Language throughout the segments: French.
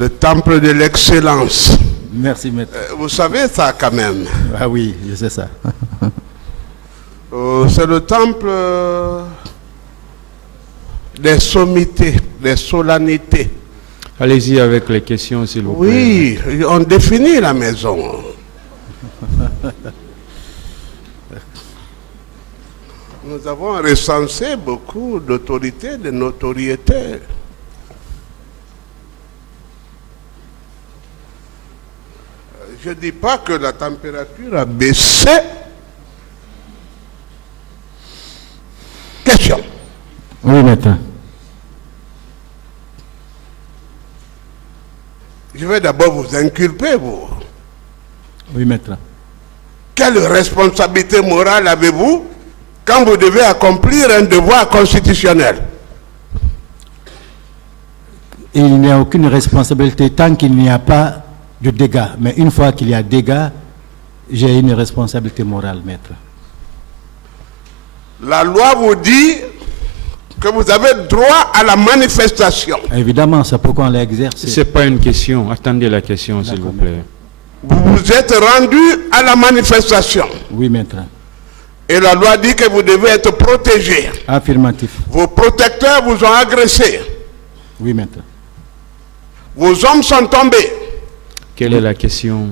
Le temple de l'excellence. Merci, maître. Vous savez ça quand même. Ah oui, je sais ça. C'est le temple des sommités, des solennités. Allez-y avec les questions, s'il vous plaît. Oui, on définit la maison. Nous avons recensé beaucoup d'autorités, de notoriétés. Je ne dis pas que la température a baissé. Question. Oui, maître. Je vais d'abord vous inculper, vous. Oui, maître. Quelle responsabilité morale avez-vous quand vous devez accomplir un devoir constitutionnel? Il n'y a aucune responsabilité tant qu'il n'y a pas de dégâts. Mais une fois qu'il y a dégâts, j'ai une responsabilité morale, maître. La loi vous dit que vous avez droit à la manifestation. Évidemment, c'est pourquoi on l'a exercé. Ce n'est pas une question. Attendez la question, s'il vous plaît. Vous vous êtes rendu à la manifestation. Oui, maître. Et la loi dit que vous devez être protégé. Affirmatif. Vos protecteurs vous ont agressé. Oui, maître. Vos hommes sont tombés. Quelle est la question?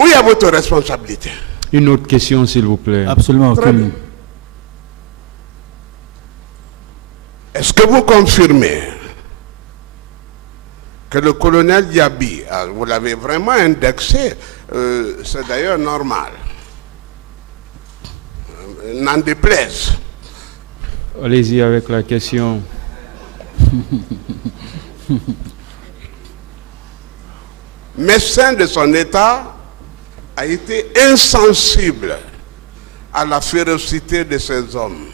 Où est votre responsabilité? Une autre question, s'il vous plaît. Absolument aucune. Est-ce que vous confirmez que le colonel Diaby, vous l'avez vraiment indexé, c'est d'ailleurs normal, n'en déplaise. Allez-y avec la question. Médecin de son état a été insensible à la férocité de ces hommes.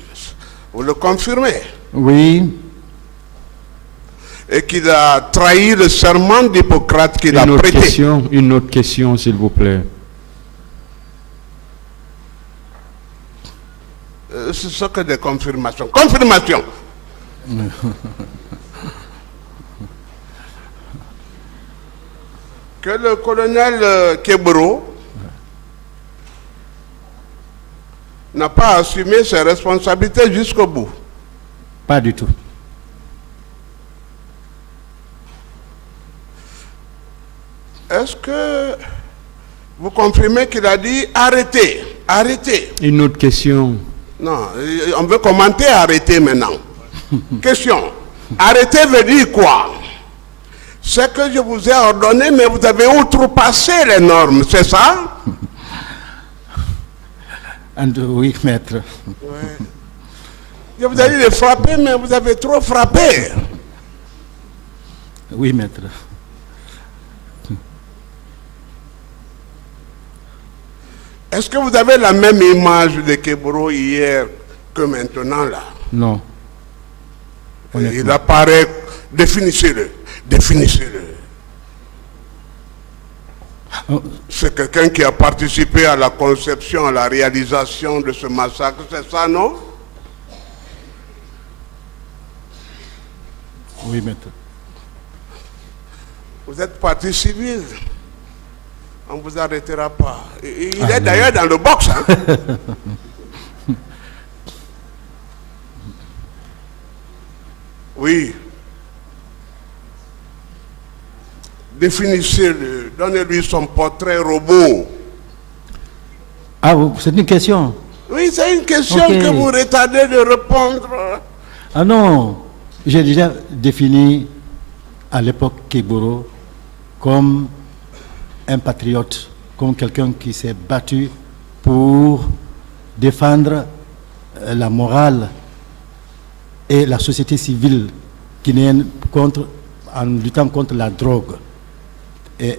Vous le confirmez? Oui. Et qu'il a trahi le serment d'Hippocrate qu'il a prêté. Une autre question, s'il vous plaît. Ce sont que des confirmations. Confirmation. Que le colonel Kebro n'a pas assumé ses responsabilités jusqu'au bout. Pas du tout. Est-ce que vous confirmez qu'il a dit arrêtez, arrêtez? Une autre question. Non, on veut commenter arrêter maintenant. Question. Arrêter veut dire quoi? C'est que je vous ai ordonné, mais vous avez outrepassé les normes, c'est ça? Oui, maître. Ouais. Je vous ai dit de frapper, mais vous avez trop frappé. Oui, maître. Est-ce que vous avez la même image de Kebro hier que maintenant là? Non. Il apparaît, définissez-le, définissez-le. C'est quelqu'un qui a participé à la conception, à la réalisation de ce massacre, c'est ça, non? Oui, maître. Vous êtes partie civile. On ne vous arrêtera pas. Il est d'ailleurs dans le box. Hein? Oui. Définissez-le. Donnez-lui son portrait robot. Ah, c'est une question? Oui, c'est une question que vous retardez de répondre. Ah non, j'ai déjà défini à l'époque Kebro comme un patriote, comme quelqu'un qui s'est battu pour défendre la morale et la société civile guinéenne en luttant contre la drogue. Et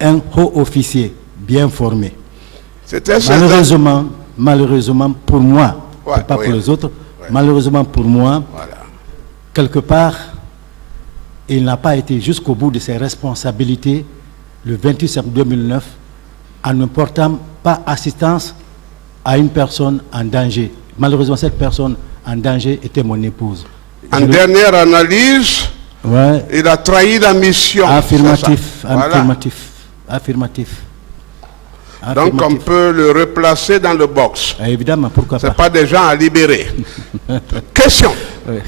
un haut officier bien formé. Malheureusement pour moi, pas pour les autres, malheureusement pour moi, quelque part, il n'a pas été jusqu'au bout de ses responsabilités le 28 septembre 2009 en ne portant pas assistance à une personne en danger. Malheureusement, cette personne en danger était mon épouse. En dernière analyse, Ouais. Il a trahi la mission. Affirmatif, Voilà. affirmatif, affirmatif. Donc on peut le replacer dans le box. Évidemment, pourquoi Ce pas. n'est pas des gens à libérer. Question. Oui.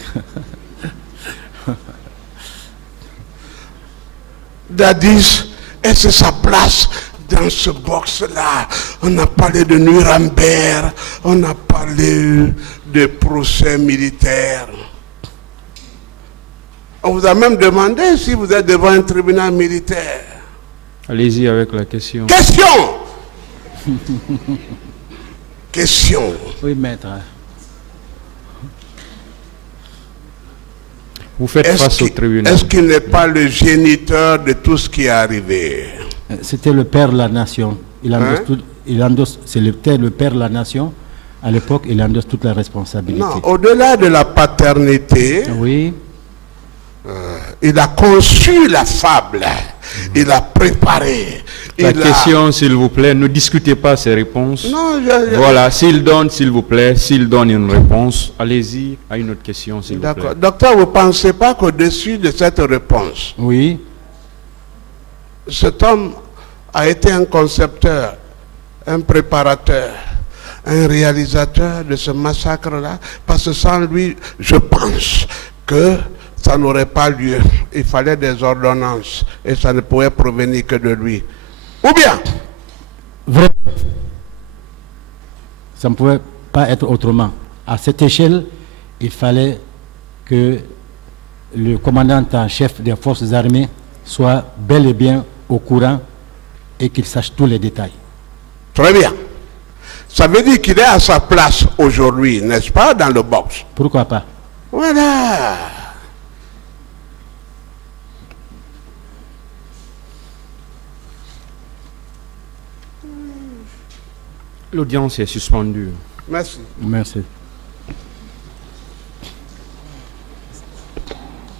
Dadis, est-ce que sa place dans ce box-là? On a parlé de Nuremberg, on a parlé de procès militaires. On vous a même demandé si vous êtes devant un tribunal militaire. Allez-y avec la question. Question. Question. Oui, maître. Vous faites face au tribunal. Est-ce qu'il n'est pas le géniteur de tout ce qui est arrivé? C'était le père de la nation. C'était le père de la nation. À l'époque, il endosse toute la responsabilité. Non, au-delà de la paternité, oui. Il a conçu la fable, il a préparé. La question, s'il vous plaît, ne discutez pas ces réponses. Non, voilà, s'il donne, s'il vous plaît, s'il donne une réponse, allez-y à une autre question, s'il vous plaît. D'accord. Docteur, vous ne pensez pas qu'au-dessus de cette réponse, oui. Cet homme a été un concepteur, un préparateur, un réalisateur de ce massacre-là, parce que sans lui, je pense que ça n'aurait pas lieu. Il fallait des ordonnances et ça ne pouvait provenir que de lui. Ou bien Vrai. Ça ne pouvait pas être autrement. À cette échelle, il fallait que le commandant en chef des forces armées soit bel et bien au courant et qu'il sache tous les détails. Très bien. Ça veut dire qu'il est à sa place aujourd'hui, n'est-ce pas, dans le box? Pourquoi pas? Voilà. L'audience est suspendue. Merci. Merci.